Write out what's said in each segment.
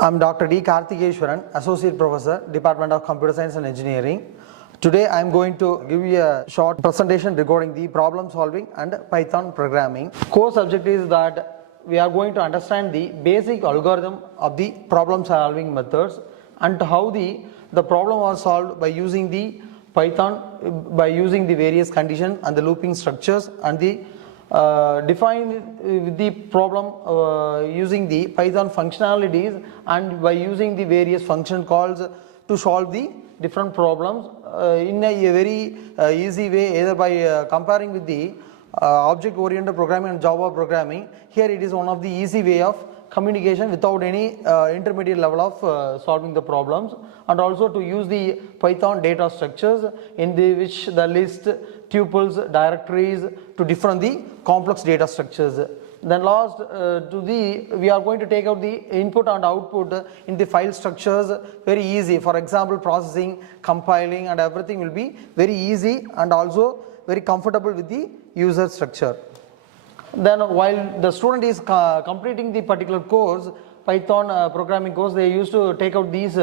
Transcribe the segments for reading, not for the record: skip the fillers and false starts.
I'm Dr. D. Karthikeshwaran, Associate Professor, Department of Computer Science and Engineering. Today I'm going to give you a short presentation regarding the problem solving and Python programming. Core subject is that we are going to understand the basic algorithm of the problem solving methods and how the problem was solved by using the Python, by using the various conditions and the looping structures and the define the problem using the Python functionalities and by using the various function calls to solve the different problems in a very easy way, either by comparing with the object oriented programming and Java programming. Here it is one of the easy way of communication without any intermediate level of solving the problems, and also to use the Python data structures in which the list, tuples, directories to different the complex data structures. Then last we are going to take out the input and output in the file structures very easy. For example, processing, compiling and everything will be very easy and also very comfortable with the user structure. Then while the student is completing the particular course, Python programming course, they used to take out these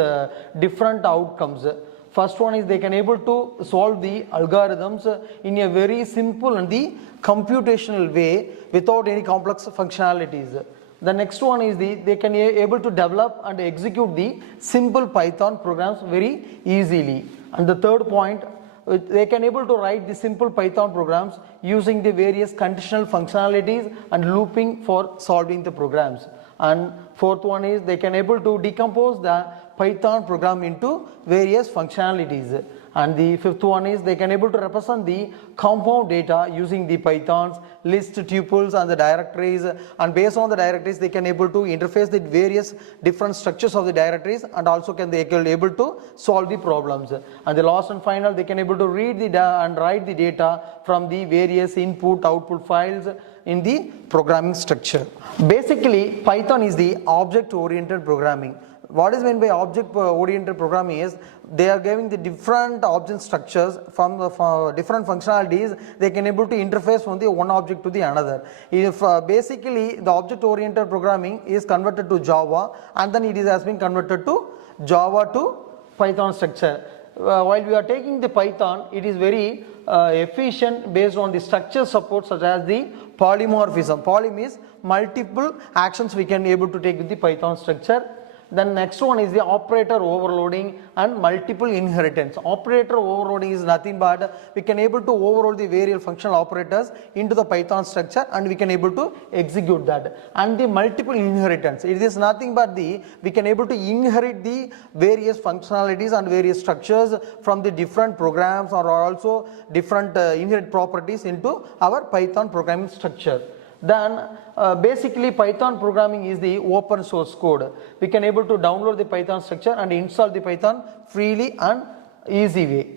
different outcomes. First one is they can able to solve the algorithms in a very simple and the computational way without any complex functionalities. The next one is they can able to develop and execute the simple Python programs very easily. And the third point, they can able to write the simple Python programs using the various conditional functionalities and looping for solving the programs. And fourth one is they can able to decompose the Python program into various functionalities. And the fifth one is they can able to represent the compound data using the Python's list, tuples and the directories, and based on the directories they can able to interface the various different structures of the directories, and also they can able to solve the problems. And the last and final, they can able to read the and write the data from the various input output files in the programming structure. Basically, Python is the object oriented programming. What is meant by object oriented programming is they are giving the different object structures from different functionalities. They can able to interface from the one object to the another. If basically the object oriented programming is converted to Java, and then it has been converted to Java to Python structure. While we are taking the Python, it is very efficient based on the structure support such as the polymorphism. Poly means multiple actions we can able to take with the Python structure. Then next one is the operator overloading and multiple inheritance. Operator overloading is nothing but we can able to overload the various functional operators into the Python structure and we can able to execute that. And the multiple inheritance, it is nothing but we can able to inherit the various functionalities and various structures from the different programs or also different inherent properties into our Python programming structure. Then basically Python programming is the open source code. We can able to download the Python structure and install the Python freely and easy way.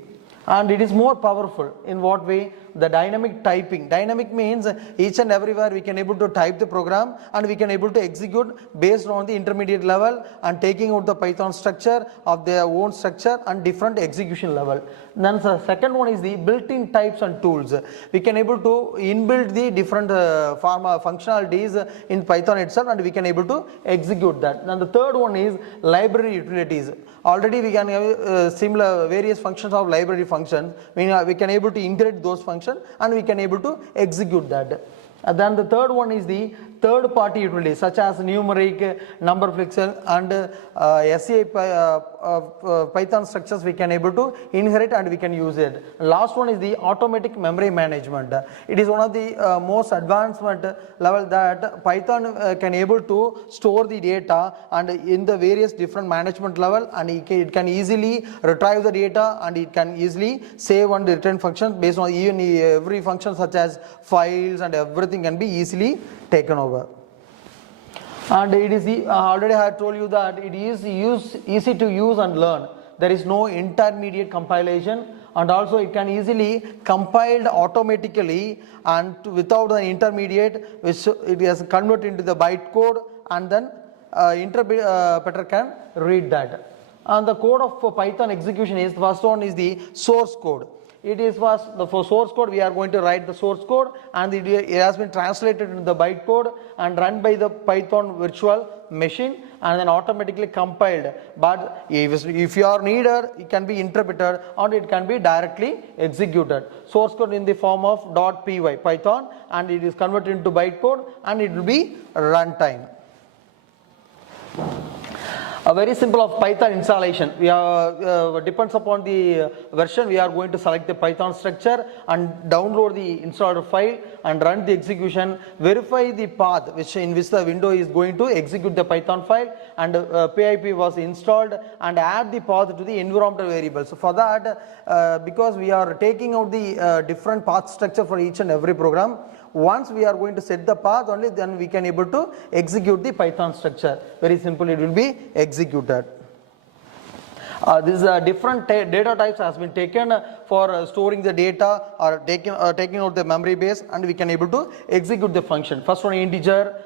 And it is more powerful. In what way? The dynamic typing. Dynamic means each and everywhere we can able to type the program and we can able to execute based on the intermediate level and taking out the Python structure of their own structure and different execution level. Then the second one is the built-in types and tools. We can able to inbuild the different functionalities in Python itself and we can able to execute that. Then the third one is library utilities. Already we can have similar various functions of library functions. We can able to integrate those functions and we can able to execute that. And then the third one is the third party utilities such as numeric, number fixer and SCI Python structures we can able to inherit and we can use it. Last one is the automatic memory management. It is one of the most advancement level that Python can able to store the data and in the various different management level, and it can easily retrieve the data and it can easily save and return functions based on even every function such as files and everything can be easily taken over. And it is already I have told you that it is easy to use and learn. There is no intermediate compilation, and also it can easily compiled automatically and without an intermediate, which it is converted into the bytecode, and then interpreter can read that. And the code of Python execution is, the first one is the source code. It is for source code we are going to write the source code, and it has been translated into the bytecode and run by the Python virtual machine and then automatically compiled. But if you are needed, it can be interpreted or it can be directly executed. Source code in the form of .py Python, and it is converted into bytecode and it will be runtime. A very simple of Python installation. We are depends upon the version. We are going to select the Python structure and download the installer file and run the execution. Verify the path in which the window is going to execute the Python file, and PIP was installed, and add the path to the environmental variable. So for that, because we are taking out the different path structure for each and every program, once we are going to set the path, only then we can able to execute the Python structure. Very simple, it will be executed. This different data types has been taken for storing the data or taking out the memory base, and we can able to execute the function. First one, integer.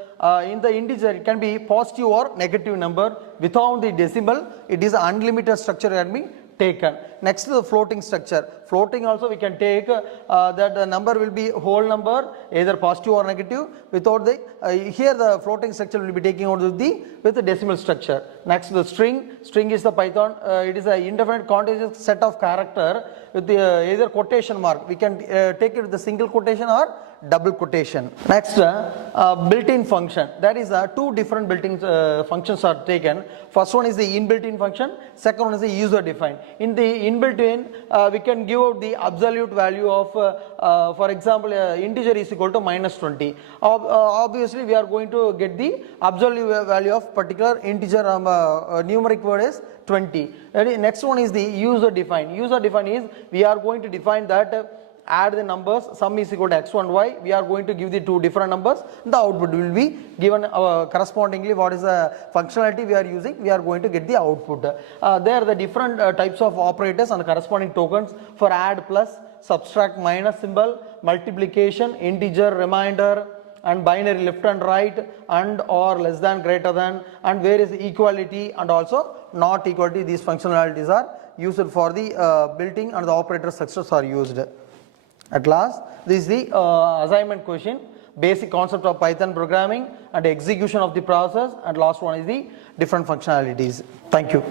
In the integer, it can be positive or negative number. Without the decimal, it is unlimited structure can be taken. Next is the floating structure. Floating also we can take that the number will be whole number, either positive or negative. Without the here the floating structure will be taking out with the decimal structure. Next the string. String is the Python. It is an indefinite continuous set of character with the either quotation mark. We can take it with the single quotation or double quotation. Next, built-in function. That is two different built-in functions are taken. First one is the inbuilt-in function. Second one is the user-defined. In the inbuilt-in, we can give out the absolute value of, for example, integer is equal to -20. Obviously, we are going to get the absolute value of particular integer. Numeric word is 20. Next one is the user-defined. User-defined is we are going to define that. Add the numbers, sum is equal to x1 y. We are going to give the two different numbers. The output will be given correspondingly what is the functionality we are using. We are going to get the output. There are the different types of operators and corresponding tokens for add, plus, subtract, minus symbol, multiplication, integer, remainder, and binary left and right, and or less than, greater than, and where is equality and also not equality. These functionalities are used for the built-in, and the operator structures are used. At last, this is the assignment question, basic concept of Python programming and execution of the process, and last one is the different functionalities. Thank you.